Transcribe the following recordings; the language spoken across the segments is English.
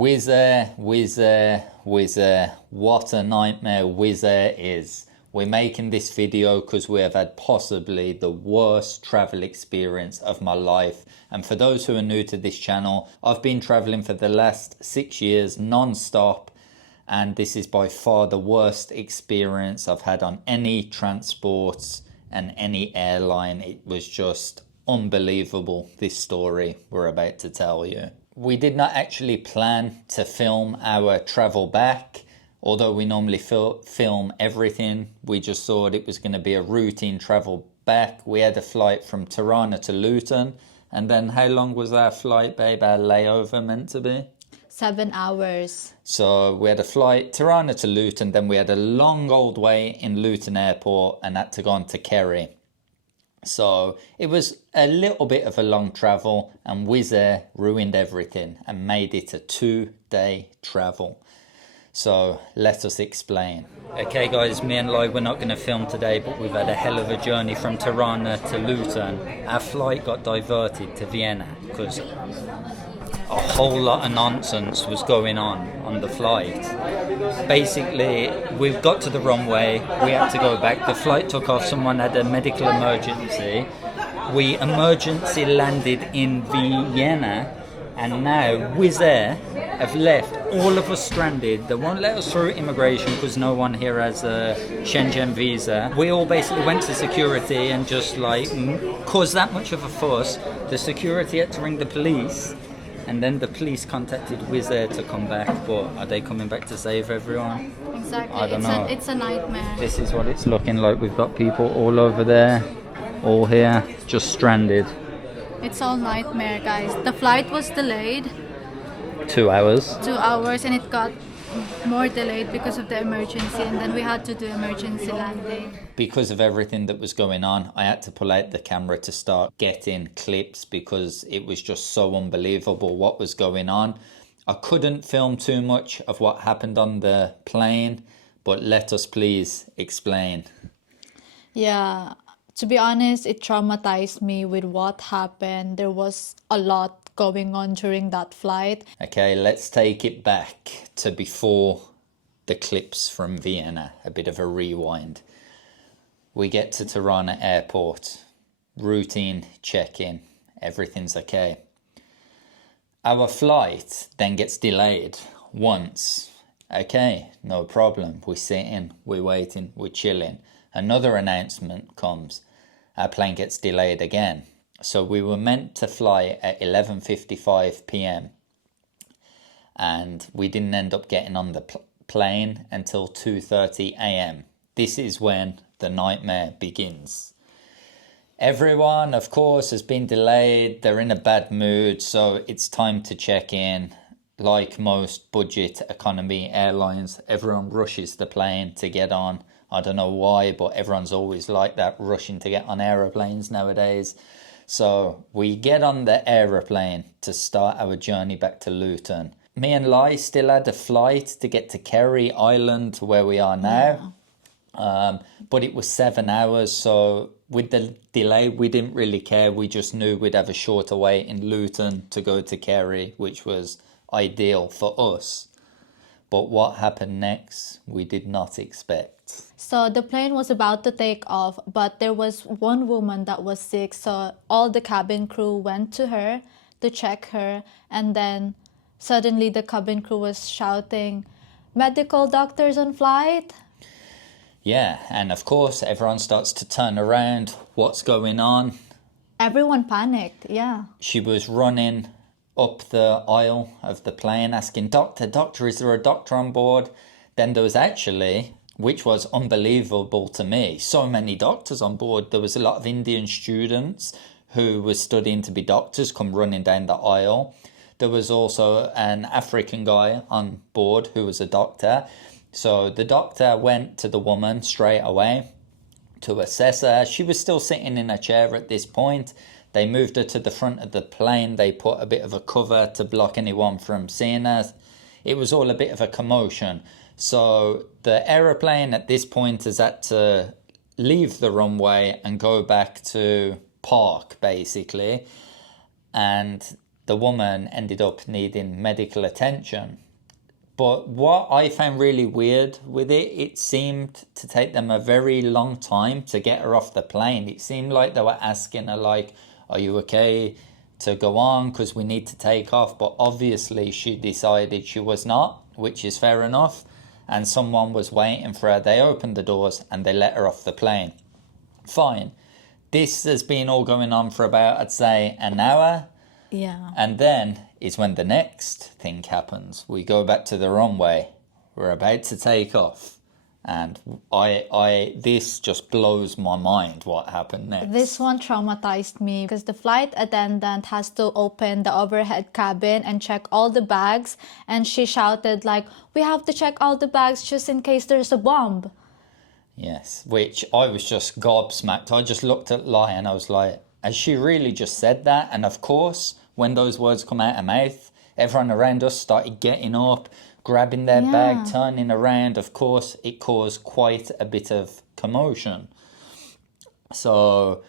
Wizz Air, Wizz Air, Wizz Air. What a nightmare Wizz Air is. We're making this video because we have had possibly the worst travel experience of my life. And for those who are new to this channel, I've been traveling for the last 6 years non-stop. And this is by far the worst experience I've had on any transports and any airline. It was just unbelievable, this story we're about to tell you. We did not actually plan to film our travel back, although we normally film everything. We just thought it was going to be a routine travel back. We had a flight from Tirana to Luton, and then how long was our flight, babe, our layover meant to be? 7 hours. So we had a flight Tirana to Luton, then we had a long old way in Luton airport and had to go on to Kerry. So it was a little bit of a long travel, and Wizz Air ruined everything and made it a 2-day travel. So let us explain. Okay guys, me and Lai, we're not going to film today, but we've had a hell of a journey from Tirana to Luton. Our flight got diverted to Vienna because a whole lot of nonsense was going on the flight. Basically, we got to the runway, we had to go back, the flight took off, someone had a medical emergency. We emergency landed in Vienna, and now Wizz Air have left all of us stranded. They won't let us through immigration because no one here has a Schengen visa. We all basically went to security and just like caused that much of a fuss. The security had to ring the police. And then the police contacted Wizz Air to come back, but are they coming back to save everyone? Exactly. I don't know. It's a nightmare. This is what it's looking like. We've got people all over there, all here, just stranded. It's all nightmare, guys. The flight was delayed. 2 hours. 2 hours, and it got more delayed because of the emergency, and then we had to do emergency landing. Because of everything that was going on, I had to pull out the camera to start getting clips because it was just so unbelievable what was going on. I couldn't film too much of what happened on the plane, but let us please explain. Yeah, to be honest, it traumatized me with what happened. There was a lot going on during that flight. Okay, let's take it back to before the clips from Vienna, a bit of a rewind. We get to Tirana airport, routine check-in, everything's okay. Our flight then gets delayed once. Okay, no problem, we're sitting, we're waiting, we're chilling. Another announcement comes, our plane gets delayed again. So we were meant to fly at 11:55 p.m. and we didn't end up getting on the plane until 2:30 a.m. This is when the nightmare begins. Everyone, of course, has been delayed. They're in a bad mood, so it's time to check in. Like most budget economy airlines, everyone rushes the plane to get on. I don't know why, but everyone's always like that, rushing to get on aeroplanes nowadays. So we get on the aeroplane to start our journey back to Luton. Me and Lai still had a flight to get to Kerry Island, where we are now. But it was 7 hours, so with the delay, we didn't really care. We just knew we'd have a shorter wait in Luton to go to Kerry, which was ideal for us. But what happened next, we did not expect. So the plane was about to take off, but there was one woman that was sick, so all the cabin crew went to her to check her, and then suddenly the cabin crew was shouting, "Medical doctors on flight?" Yeah, and of course everyone starts to turn around. What's going on? Everyone panicked, yeah. She was running up the aisle of the plane asking, doctor, is there a doctor on board? Then there was actually, which was unbelievable to me, so many doctors on board. There was a lot of Indian students who were studying to be doctors come running down the aisle. There was also an African guy on board who was a doctor. So the doctor went to the woman straight away to assess her. She was still sitting in a chair at this point. They moved her to the front of the plane. They put a bit of a cover to block anyone from seeing her. It was all a bit of a commotion. So the aeroplane at this point has had to leave the runway and go back to park, basically. And the woman ended up needing medical attention. But what I found really weird with it, it seemed to take them a very long time to get her off the plane. It seemed like they were asking her, like, are you okay to go on because we need to take off? But obviously she decided she was not, which is fair enough. And someone was waiting for her. They opened the doors and they let her off the plane. Fine. This has been all going on for about, I'd say, an hour. Yeah. And then is when the next thing happens. We go back to the runway. We're about to take off. And this just blows my mind what happened next. This one traumatized me because the flight attendant has to open the overhead cabin and check all the bags. And she shouted like, we have to check all the bags just in case there's a bomb. Yes, which I was just gobsmacked. I just looked at Lai and I was like, has she really just said that? And of course, when those words come out of her mouth, everyone around us started getting up, grabbing their bag, turning around. Of course, it caused quite a bit of commotion. So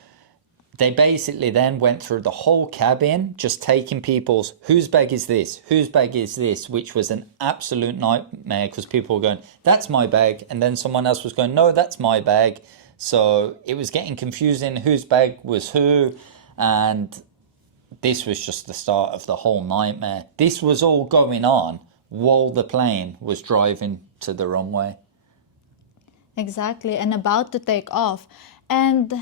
they basically then went through the whole cabin, just taking people's, whose bag is this? Whose bag is this? Which was an absolute nightmare because people were going, that's my bag. And then someone else was going, no, that's my bag. So it was getting confusing whose bag was who. And this was just the start of the whole nightmare. This was all going on while the plane was driving to the runway. Exactly, and about to take off. And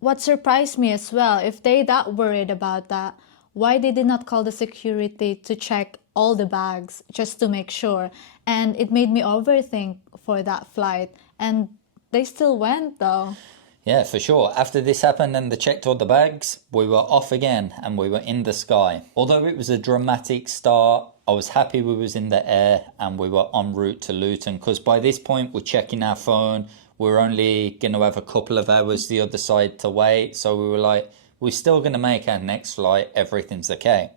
what surprised me as well, if they that worried about that, why they did not call the security to check all the bags just to make sure? And it made me overthink for that flight. And they still went though. Yeah, for sure. After this happened and they checked all the bags, we were off again and we were in the sky. Although it was a dramatic start, I was happy we was in the air and we were en route to Luton because by this point we're checking our phone. We're only going to have a couple of hours the other side to wait. So we were like, we're still going to make our next flight. Everything's okay.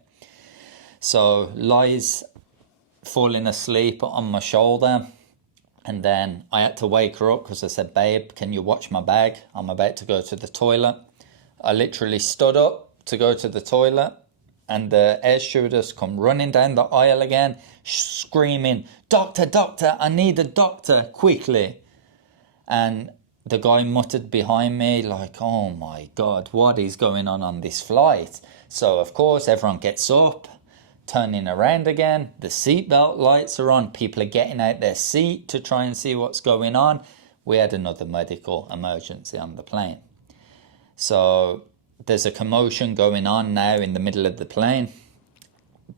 So Lai's falling asleep on my shoulder. And then I had to wake her up because I said, babe, can you watch my bag? I'm about to go to the toilet. I literally stood up to go to the toilet. And the air stewardess come running down the aisle again, screaming, doctor, doctor, I need a doctor, quickly. And the guy muttered behind me like, oh my God, what is going on this flight? So of course, everyone gets up, turning around again. The seatbelt lights are on. People are getting out their seat to try and see what's going on. We had another medical emergency on the plane. So there's a commotion going on now in the middle of the plane.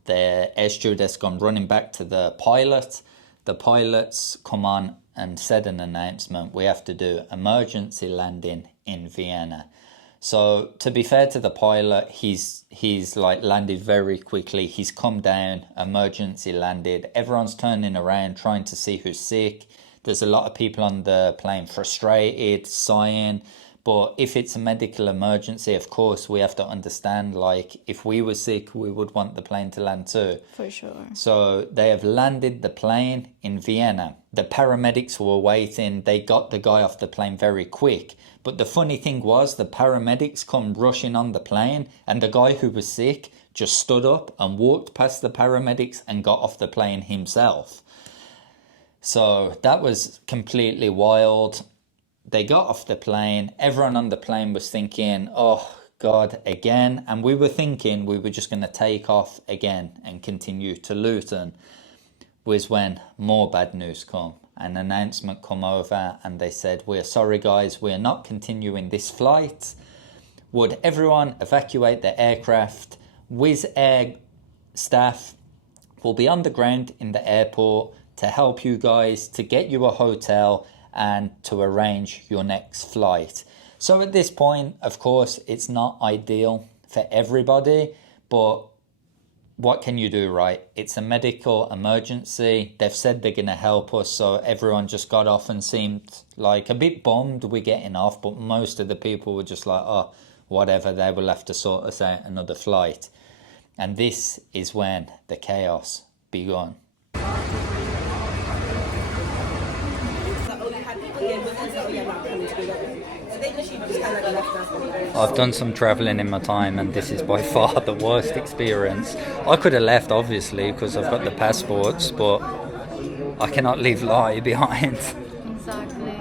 The air stewardess gone running back to the pilot. The pilots come on and said an announcement. We have to do emergency landing in Vienna. So to be fair to the pilot, he's like landed very quickly. He's come down, emergency landed. Everyone's turning around, trying to see who's sick. There's a lot of people on the plane frustrated, sighing. But if it's a medical emergency, of course, we have to understand, like, if we were sick, we would want the plane to land too. For sure. So they have landed the plane in Vienna. The paramedics were waiting. They got the guy off the plane very quick. But the funny thing was, the paramedics come rushing on the plane, and the guy who was sick just stood up and walked past the paramedics and got off the plane himself. So that was completely wild. They got off the plane. Everyone on the plane was thinking, oh God, again. And we were thinking we were just going to take off again and continue to Luton. Was when more bad news come. An announcement come over and they said, we're sorry guys, we're not continuing this flight. Would everyone evacuate the aircraft? Wizz Air staff will be on the ground in the airport to help you guys, to get you a hotel and to arrange your next flight. So at this point, of course, it's not ideal for everybody, but what can you do, right? It's a medical emergency. They've said they're going to help us, so everyone just got off and seemed like a bit bummed we're getting off, but most of the people were just like, oh, whatever, they will have to sort us out another flight. And this is when the chaos began. I've done some travelling in my time, and this is by far the worst experience. I could have left, obviously, because I've got the passports, but I cannot leave Lai behind. Exactly.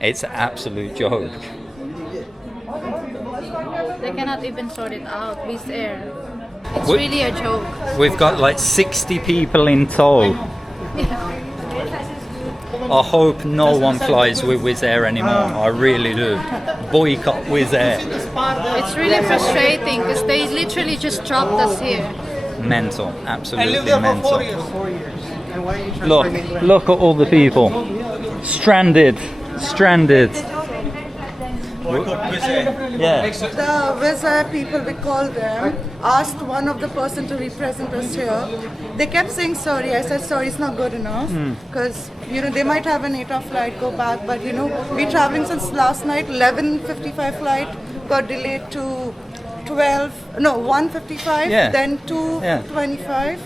It's an absolute joke. They cannot even sort it out. Wizz Air. It's really a joke. We've got like 60 people in tow. I hope no one flies with Wizz Air anymore. I really do. Boycott Wizz Air. It's really frustrating because they literally just dropped us here. Mental, absolutely mental. Look at all the people. Stranded. Yeah. The Wizz Air people, we called them, asked one of the person to represent us here. They kept saying sorry. I said sorry, it's not good enough because they might have an 8-hour flight, go back, but we're traveling since last night. 11:55 flight got delayed to 1:55, then 2:25,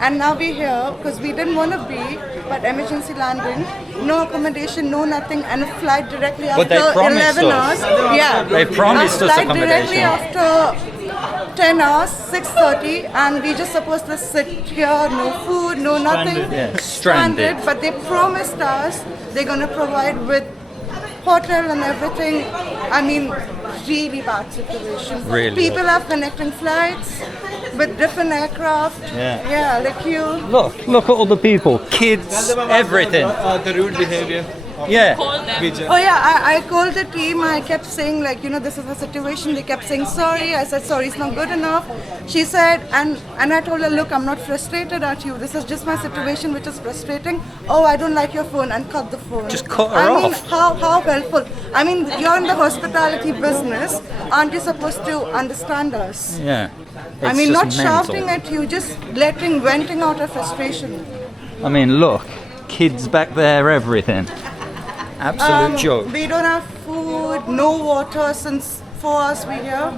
and now we're here because we didn't want to be, but emergency landing, no accommodation, no nothing, and a flight directly after 11 hours. Yeah, they promised us flight accommodation. directly after 10 hours, 6:30, and we just supposed to sit here, no food, no nothing, Stranded. But they promised us they're gonna provide with hotel and everything. I mean, really bad situation. Really People bad. are connecting flights with different aircraft. Yeah. Like you. Look at all the people, kids, everything. The rude behavior. Yeah. Oh yeah, I called the team. I kept saying this is the situation. They kept saying sorry. I said sorry, it's not good enough. She said, and I told her, look, I'm not frustrated at you. This is just my situation, which is frustrating. Oh, I don't like your phone, and cut the phone. Just cut her I mean, off. how helpful. I mean, you're in the hospitality business. Aren't you supposed to understand us? Yeah. I It's mean, not just mental. shouting at you, just venting out her frustration. I mean, look, kids back there, everything. Absolute joke. We don't have food, no water since 4 hours we're here,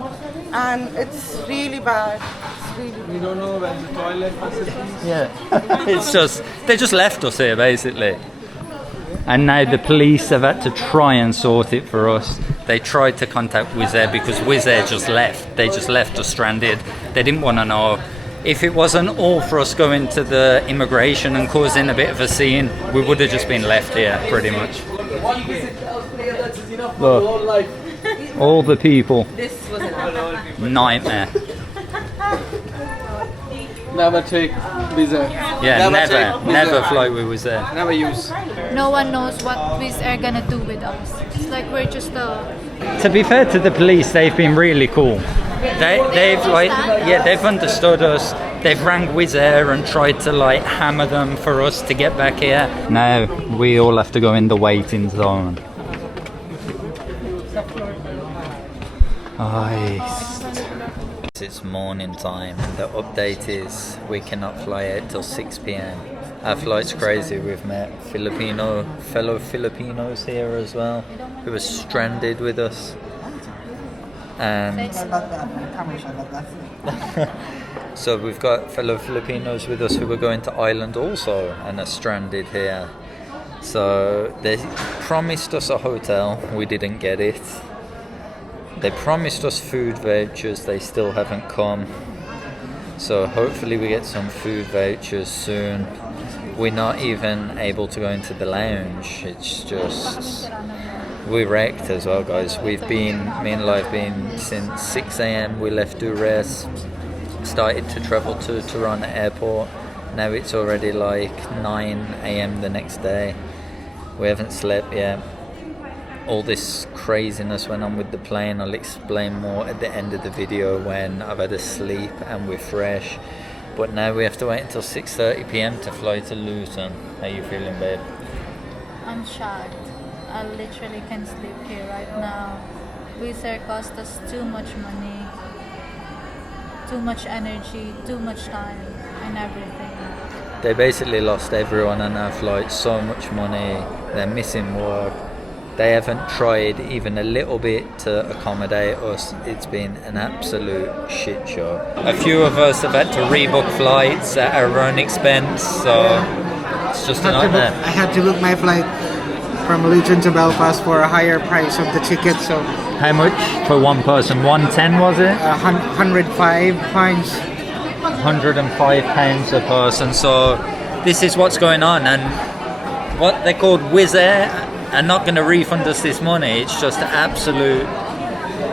and it's really bad. It's really We don't know where the toilet facilities. Yeah. They just left us here basically. And now the police have had to try and sort it for us. They tried to contact Wizz Air because Wizz Air just left. They just left us stranded. They didn't want to know. If it wasn't all for us going to the immigration and causing a bit of a scene, we would have just been left here pretty much. Look, all the people. Nightmare. Never take Visa. Yeah, never fly with Wizz Air. Never use. No one knows what Wizz Air gonna do with us. It's like we're just To be fair to the police, they've been really cool. They've understood us. They've rang Wizz Air and tried to hammer them for us to get back here. Now we all have to go in the waiting zone. It's morning time. The update is we cannot fly out till 6 p.m. Our flight's crazy. We've met fellow Filipinos here as well, who are stranded with us. And so we've got fellow Filipinos with us who are going to Ireland also and are stranded here. So they promised us a hotel, we didn't get it. They promised us food vouchers, they still haven't come. So hopefully we get some food vouchers soon. We're not even able to go into the lounge. It's just... We're wrecked as well, guys. Me and Lai have been since 6 a.m. We left Durres, started to travel to Tirana airport. Now it's already 9 a.m. the next day. We haven't slept yet. All this craziness went on with the plane. I'll explain more at the end of the video when I've had a sleep and we're fresh. But now we have to wait until 6:30 p.m. to fly to Luton. How you feeling, babe? I'm shocked. I literally can't sleep here right now. Wizz Air cost us too much money, too much energy, too much time, and everything. They basically lost everyone on our flight, so much money. They're missing work. They haven't tried even a little bit to accommodate us. It's been an absolute shit show. A few of us have had to rebook flights at our own expense, so it's just a nightmare. I had to book my flight from Luton to Belfast for a higher price of the ticket. So How much for one person? 110 was it? £105. £105 a person. So this is what's going on, and what they called Wizz Air are not going to refund us this money. It's just absolute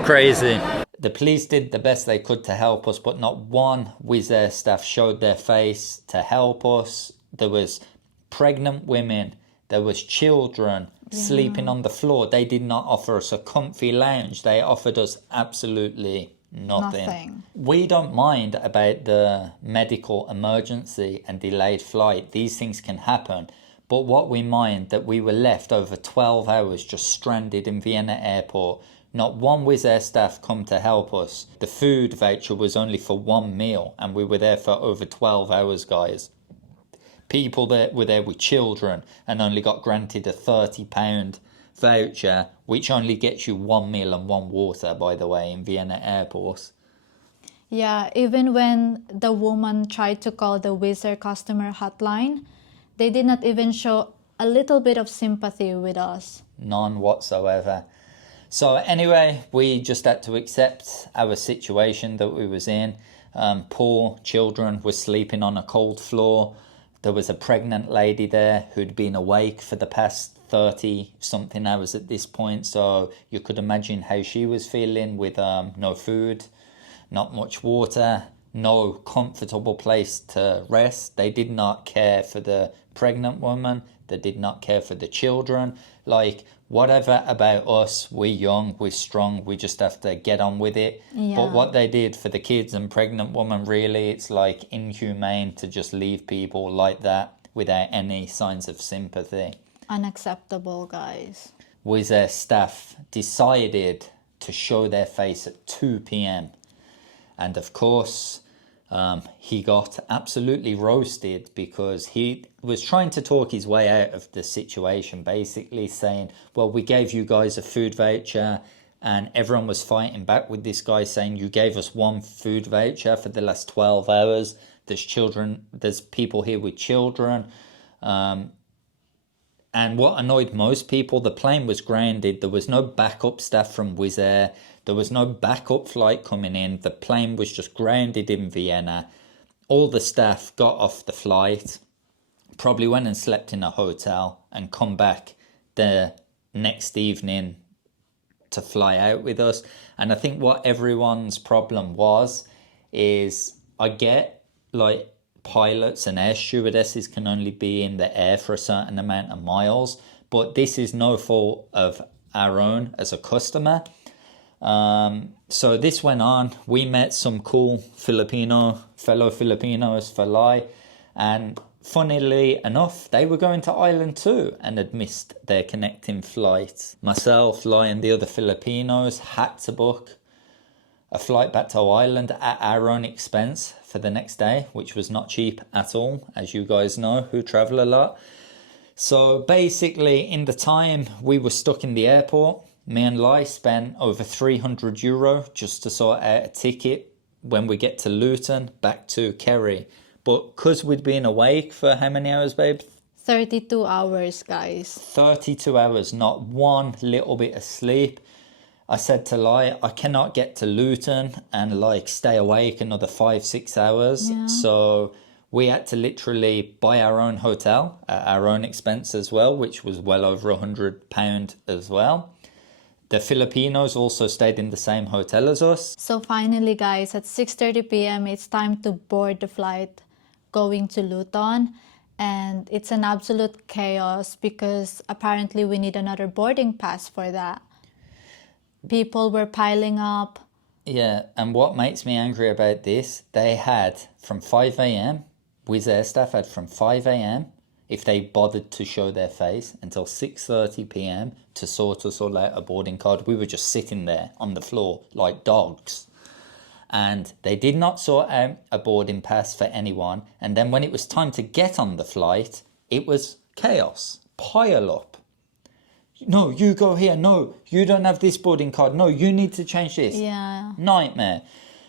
crazy. The police did the best they could to help us, but not one Wizz Air staff showed their face to help us. There was pregnant women, there was children sleeping on the floor. They did not offer us a comfy lounge. They offered us absolutely nothing. We don't mind about the medical emergency and delayed flight. These things can happen. But what we mind that we were left over 12 hours just stranded in Vienna airport. Not one Wizz Air staff come to help us. The food voucher was only for one meal and we were there for over 12 hours, guys. People that were there with children and only got granted a £30 voucher, which only gets you one meal and one water, by the way, in Vienna airport. Yeah, even when the woman tried to call the Wizz Air customer hotline, they did not even show a little bit of sympathy with us. None whatsoever. So anyway, we just had to accept our situation that we was in. Poor children were sleeping on a cold floor. There was a pregnant lady there who'd been awake for the past 30 something hours at this point. So you could imagine how she was feeling with no food, not much water, no comfortable place to rest. They did not care for the pregnant woman. They did not care for the children. Like, whatever about us, we're young, we're strong, we just have to get on with it. Yeah. But what they did for the kids and pregnant woman, really, it's like inhumane to just leave people like that without any signs of sympathy. Unacceptable, guys. Wizz Air staff decided to show their face at 2 p.m. And of course, he got absolutely roasted because he was trying to talk his way out of the situation, basically saying, well, we gave you guys a food voucher, and everyone was fighting back with this guy saying, you gave us one food voucher for the last 12 hours. There's children, there's people here with children. And what annoyed most people, the plane was grounded. There was no backup staff from Wizz Air. There was no backup flight coming in. The plane was just grounded in Vienna. All the staff got off the flight, probably went and slept in a hotel and come back the next evening to fly out with us. And I think what everyone's problem was is, I get like pilots and air stewardesses can only be in the air for a certain amount of miles, but this is no fault of our own as a customer. So this went on. We met some cool fellow Filipinos for lie, and funnily enough, they were going to Ireland too and had missed their connecting flight. Myself, Lai, and the other Filipinos had to book a flight back to Ireland at our own expense for the next day, which was not cheap at all, as you guys know who travel a lot. So basically, in the time we were stuck in the airport, me and Lai spent over €300 just to sort out a ticket when we get to Luton back to Kerry. But because we'd been awake for how many hours, babe? 32 hours, guys. 32 hours, not one little bit of sleep. I said to Lai, I cannot get to Luton and like stay awake another 5-6 hours. Yeah. So we had to literally buy our own hotel at our own expense as well, which was well over £100 as well. The Filipinos also stayed in the same hotel as us. So finally, guys, at 6:30 p.m., it's time to board the flight going to Luton. And it's an absolute chaos because apparently we need another boarding pass for that. People were piling up. Yeah, and what makes me angry about this, they had from 5 a.m., Wizz Air staff had from 5 a.m., if they bothered to show their face, until 6:30 p.m. to sort us all out a boarding card. We were just sitting there on the floor like dogs. And they did not sort out a boarding pass for anyone. And then when it was time to get on the flight, it was chaos. Pile up. No, you go here. No, you don't have this boarding card. No, you need to change this. Yeah. Nightmare.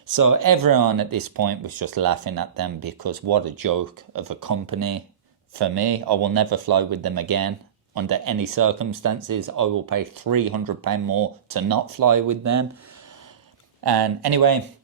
So everyone at this point was just laughing at them because what a joke of a company. For me, I will never fly with them again. under any circumstances. I will pay £300 more to not fly with them. And anyway,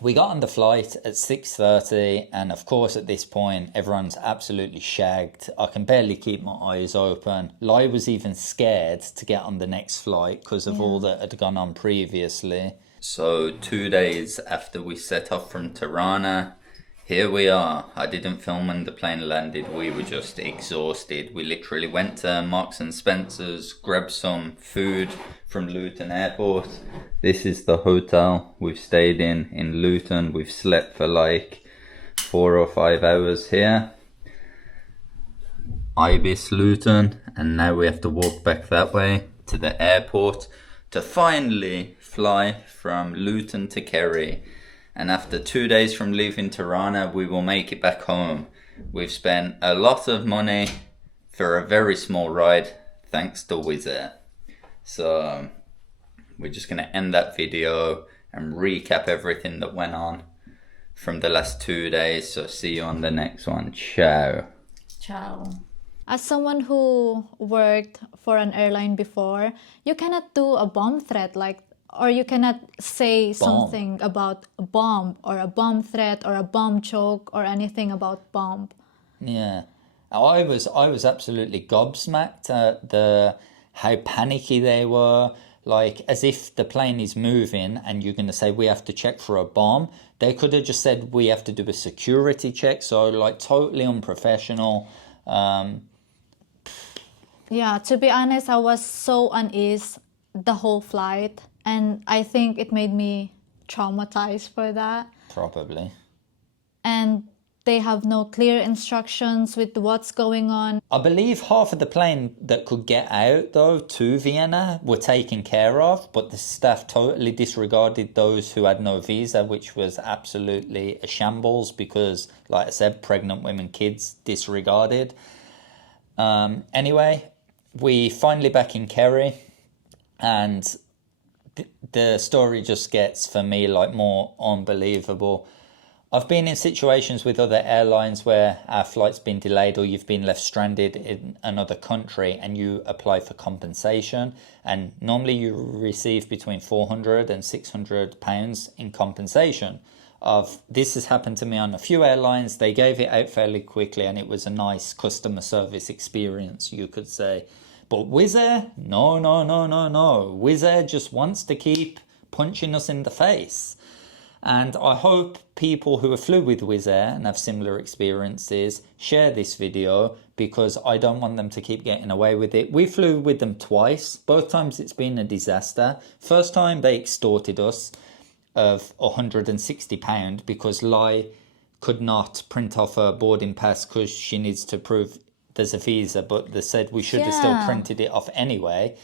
we got on the flight at 6:30, and of course at this point everyone's absolutely shagged. I can barely keep my eyes open. Lai was even scared to get on the next flight because of all that had gone on previously. So 2 days after we set off from Tirana, here we are. I didn't film when the plane landed. We were just exhausted. We literally went to Marks and Spencer's, grabbed some food from Luton Airport. This is the hotel we've stayed in Luton. We've slept for like 4 or 5 hours here. Ibis Luton. And now we have to walk back that way to the airport to finally fly from Luton to Kerry. And after 2 days from leaving Tirana, we will make it back home. We've spent a lot of money for a very small ride, thanks to Wizz Air. So we're just going to end that video and recap everything that went on from the last 2 days. So see you on the next one. Ciao. Ciao. As someone who worked for an airline before, you cannot do a bomb threat or you cannot say something about a bomb or a bomb threat or a bomb joke or anything about bomb. Yeah, I was absolutely gobsmacked at how panicky they were. Like, as if the plane is moving and you're going to say we have to check for a bomb. They could have just said we have to do a security check. So like totally unprofessional. Yeah, to be honest, I was so uneasy the whole flight. And I think it made me traumatized for that. Probably. And they have no clear instructions with what's going on. I believe half of the plane that could get out, though, to Vienna were taken care of, but the staff totally disregarded those who had no visa, which was absolutely a shambles because, like I said, pregnant women, kids disregarded. Anyway, we finally back in Kerry, and the story just gets, for me, like more unbelievable. I've been in situations with other airlines where our flight's been delayed or you've been left stranded in another country and you apply for compensation, and normally you receive between £400 and £600 in compensation. This has happened to me on a few airlines. They gave it out fairly quickly and it was a nice customer service experience, you could say. But Wizz Air, no. Wizz Air just wants to keep punching us in the face. And I hope people who have flew with Wizz Air and have similar experiences share this video, because I don't want them to keep getting away with it. We flew with them twice. Both times it's been a disaster. First time they extorted us of £160 because Lai could not print off her boarding pass because she needs to prove there's a visa, but they said we should have still printed it off anyway.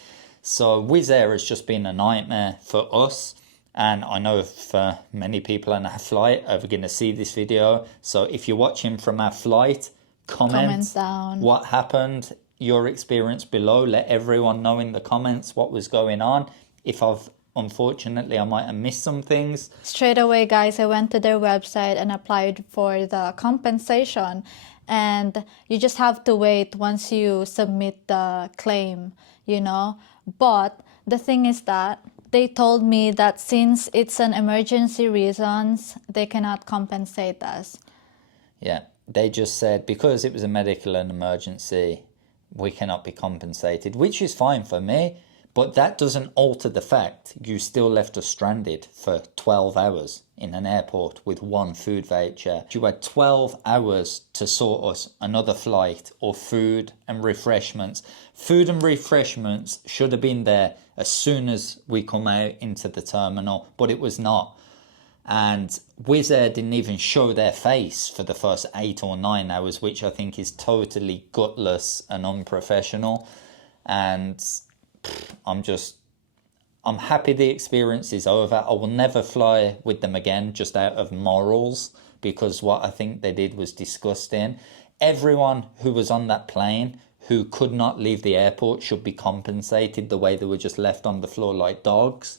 So Wizz Air has just been a nightmare for us, and I know for many people on our flight are going to see this video. So if you're watching from our flight, comment down what happened, your experience below. Let everyone know in the comments what was going on. If unfortunately I might have missed some things. Straight away, guys, I went to their website and applied for the compensation. And you just have to wait once you submit the claim, But the thing is that they told me that since it's an emergency reasons, they cannot compensate us. Yeah, they just said because it was a medical and emergency, we cannot be compensated, which is fine for me. But that doesn't alter the fact you still left us stranded for 12 hours in an airport with one food voucher. You had 12 hours to sort us another flight or food and refreshments. Food and refreshments should have been there as soon as we come out into the terminal, but it was not. And Wizz Air didn't even show their face for the first 8 or 9 hours, which I think is totally gutless and unprofessional. And I'm happy the experience is over. I will never fly with them again just out of morals, because what I think they did was disgusting. Everyone who was on that plane who could not leave the airport should be compensated the way they were just left on the floor like dogs.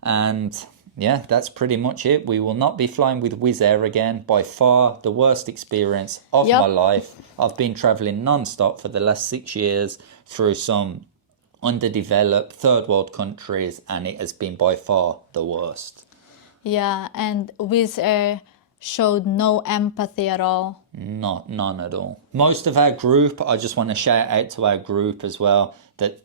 And yeah, that's pretty much it. We will not be flying with Wizz Air again. By far the worst experience of Yep. my life. I've been traveling non-stop for the last 6 years through some underdeveloped third world countries, and it has been by far the worst. Yeah, and Wizz Air showed no empathy at all. None at all. Most of our group, I just want to shout out to our group as well that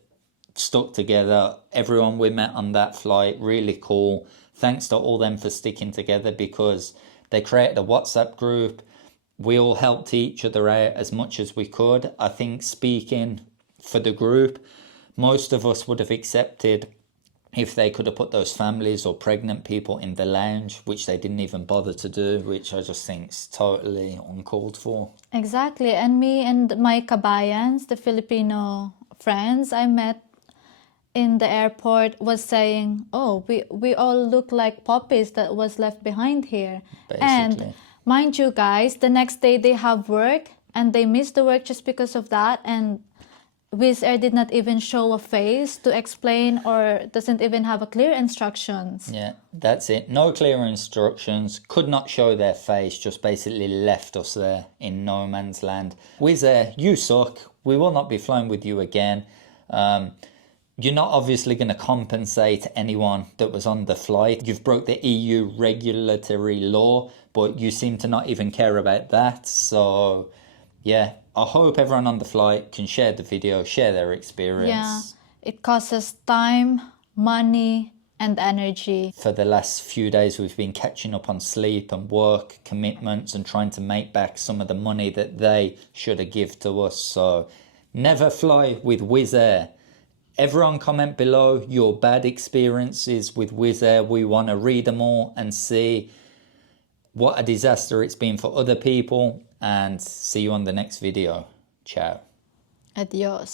stuck together. Everyone we met on that flight, really cool. Thanks to all them for sticking together, because they created a WhatsApp group. We all helped each other out as much as we could. I think, speaking for the group, most of us would have accepted if they could have put those families or pregnant people in the lounge, which they didn't even bother to do, which I just think is totally uncalled for. Exactly. And me and my kabayans, the Filipino friends I met in the airport, was saying, oh, we all look like puppies that was left behind here. And Basically. mind you guys, the next day they have work and they miss the work just because of that. And Wizz Air did not even show a face to explain, or doesn't even have a clear instructions. Yeah, that's it. No clear instructions, could not show their face, just basically left us there in no man's land. Wizz Air, you suck. We will not be flying with you again. You're not obviously going to compensate anyone that was on the flight. You've broke the EU regulatory law, but you seem to not even care about that. So, yeah, I hope everyone on the flight can share the video, share their experience. Yeah, it costs us time, money, and energy. For the last few days, we've been catching up on sleep and work commitments and trying to make back some of the money that they should have given to us. So never fly with Wizz Air. Everyone comment below your bad experiences with Wizz Air. We want to read them all and see what a disaster it's been for other people. And see you on the next video. Ciao. Adios.